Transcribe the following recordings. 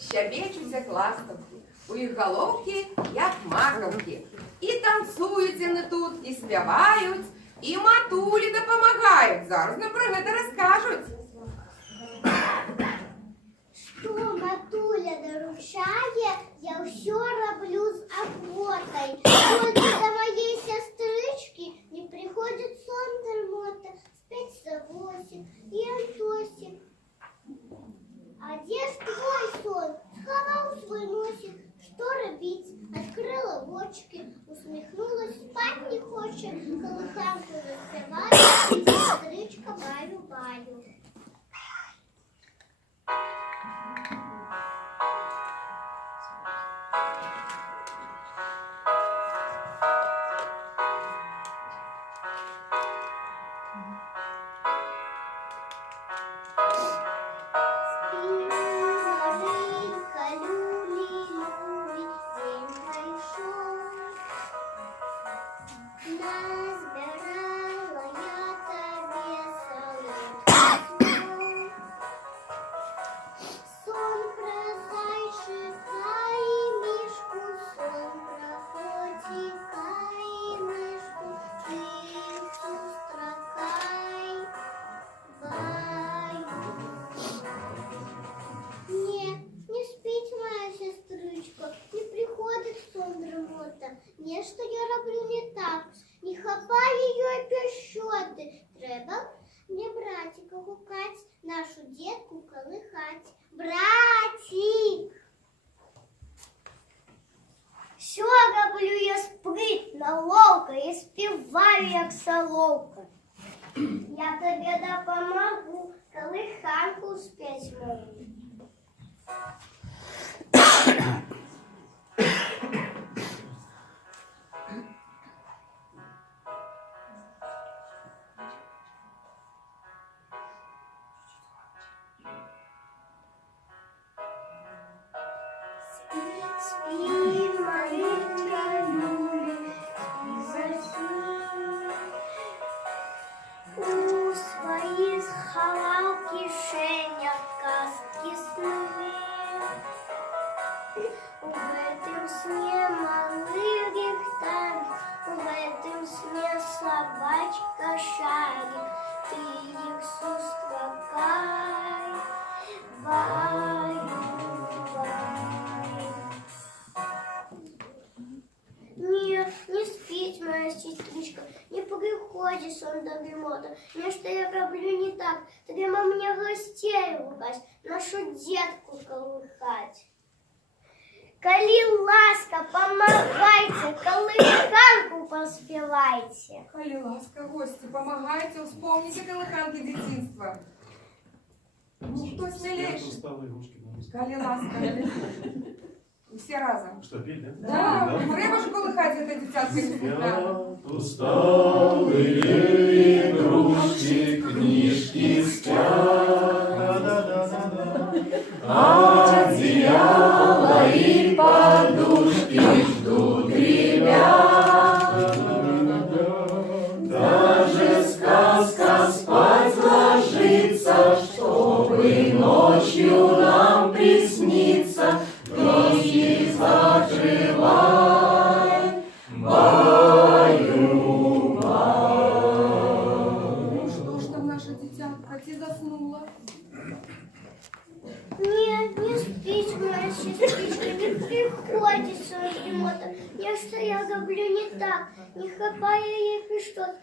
Щебечуться ластовки, у їх головки, як маковки. І танцюють вони тут, і співають, і матулі допомагають. Зараз нам про це розкажуть. Що матуля доручає, я все роблю з охотой. Тільки до моєї сестрички не приходить сон дермота, спять Савосик і Антосик. А где ж твой сон? Сховал свой носик. Что робить? Открыла очки, усмехнулась, спать не хочет. Колыханку заспевает, и сестричка баю-баю. Не, что я роблю не так, не хапай ее пещоти. Треба мне братика гукать, нашу детку колыхать. Братик! Що роблю я спритно, ловко, і співаю, як соловка. Я тобі допомогу, колыханку спеть можу. Спи, маленькая Люля, спи, засни. У своих сховал в кишенях казки сны. В этом сне малый гектар, в этом сне собачка шарик. Ты их сустракай, Нет, не спить, моя сестричка, не приходи сон до дремота. Нечто я роблю не так, треба мне гостей ругать, нашу детку колыхать. Коли ласка, помогайте, колыханку поспевайте. Коли ласка, гости, помогайте, вспомните колыханки детства. Ну, кто смелейший? Коли ласка. Все разом. Что, петь, да? Да, треба ж колыхать это дитятко. Спят усталые игрушки, книжки спят. Одеяло и подушки ждут ребят. Даже сказка спать ложится, чтобы ночью нам присниться. Глазки закрывай, баю-баю. Ну что ж там наша дитятка, ты заснула? Нет, не спить, моя сестричка, не приходит сон дремота. Нечто я роблю не так, не хапая ей пиштот.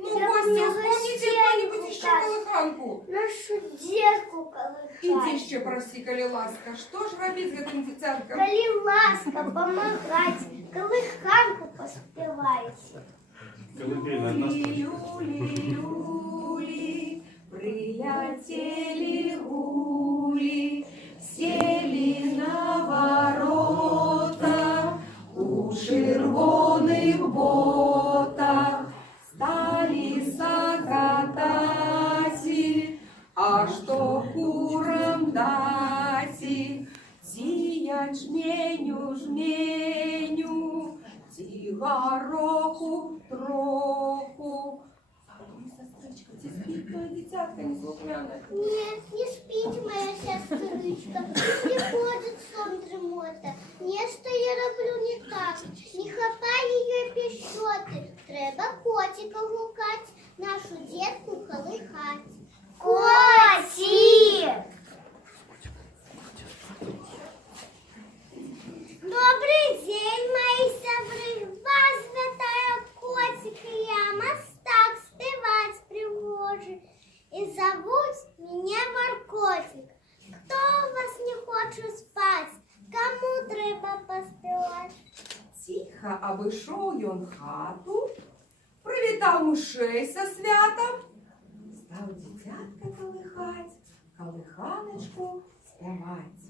Ну, гости, вспомните кто-нибудь еще колыханку. Нашу детку колыхать. Иди еще проси, коли ласка. Что ж робить с этим дитятком? Коли ласка, помогать, колыханку поспевайте. Люли, прилетели гули, сели на ворота, у червоних ботах стали закатати, а что курам дати, ті ячменю жменю, ті гороху троху. Сестричка, Ці спить твоя дитятка неслухняна. Нет, не спить, моя сестричка. Приходит сон дремота. Нечто я роблю не так. Не хапай її піщоти. Треба котика гукать, нашу дітку колихать. Котик! Добрый день, мои сябры. Вас святая котика, я мастак спевать привожу. И зовут меня Маркотик. Кто у вас не хочет спать? Кому треба поспевать? Тихо обійшов ён хату, привітав мишей со святом, став дитятка колихать, колиханочку співать.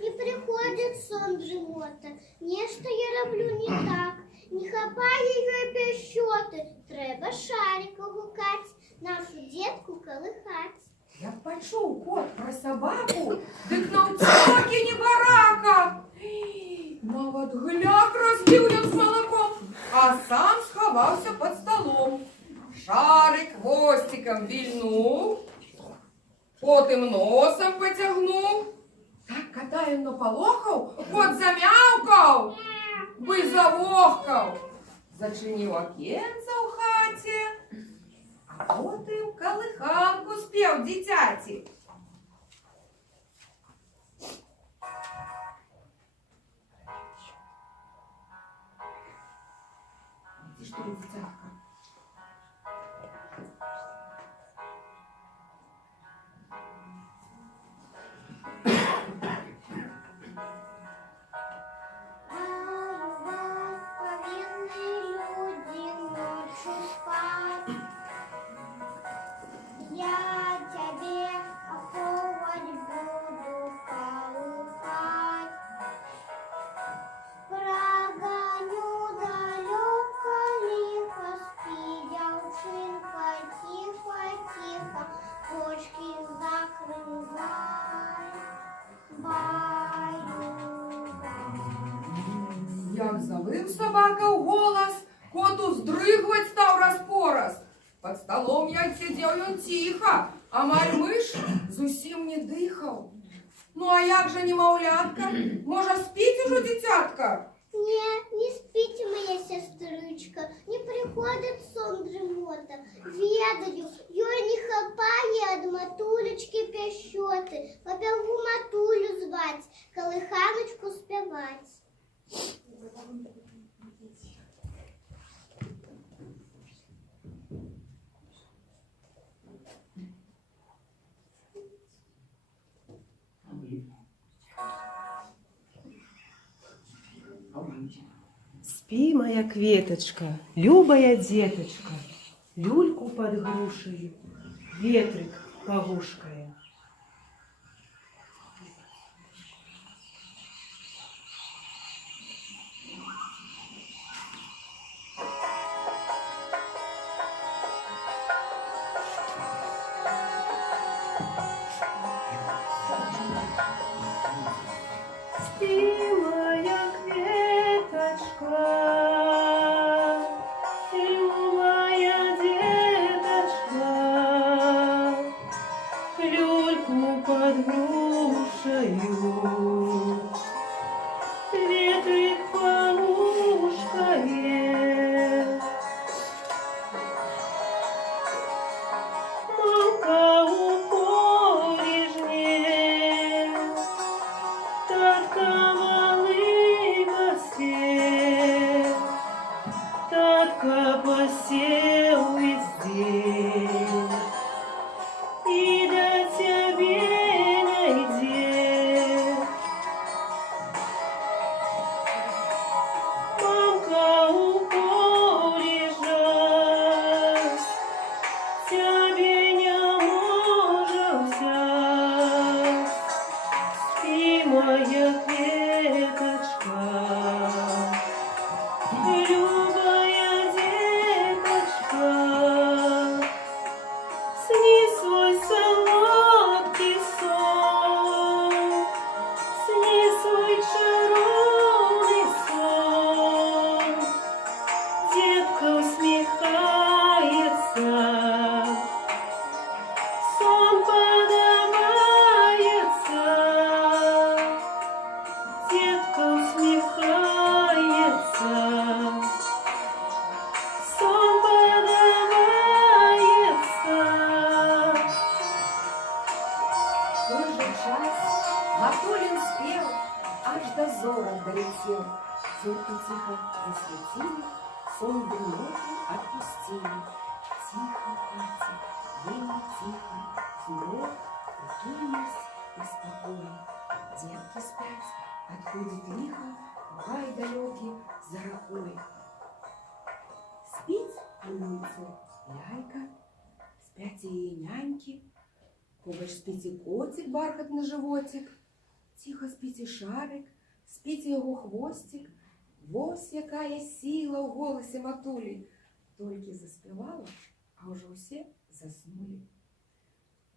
Не приходит сон дремота. Нечто я роблю не так. Не хапай її піщоти. Треба шарика гукать, нашу дітку колихать. Як почув кот про собаку, дик на утяки не барака. Нават гляк розбив ён з молоком, а сам сховався під столом. Шарик хвостиком вільнув, потім носом потягнув. Так катаєм наполохав, кот замявкав, би завохкав. Зачинив окенце у хаті, а потім колиханку спів дитяті. Ти що, дитятка? Я тебе оховать буду, колыхать. Прогоню далеко, лихо, спи, девчинка, тихо-тихо, кошки закрывай. Як завив собака в голос, коту здригвать став раз-пораз. Под столом як сидів він тихо, а мальмиш зусім не дихав. Ну а як же немовлятка? Може, спить уже дитятка? Не спите, моя сестричка, не приходит сон дремота. Ведаю, ее не хапає от матулечки пящоти. Побегу матулю звать, колиханочку спевать. Спи, моя кветочка, любая деточка, люльку под грушею, ветрик повушкая. Спи, моя кветочка, любая деточка, сел. Зорки тихо засветили, сон дремоту отпустили. Тихо в хате, время тихо, змрок, притульность и спокой. Детки спят, отходит лихо, гай далекий за рекой. Спит на улице лялька, спят и няньки, побач спить і котик бархатний животик, тихо спить і шарик, спить і його хвостик. Вось якая сила у голосі матулі. Тільки заспівала, а уже усі заснули.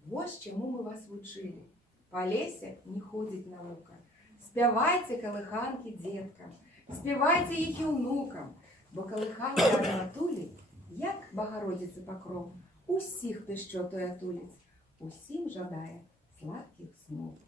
Вось чому ми вас вчили. По лесе не ходить наука. Співайте колиханки діткам, співайте їх і внукам, бо колиханка від матулі, як Богородиці покров, усіх пещотою отулить, усім жадає сладких снов.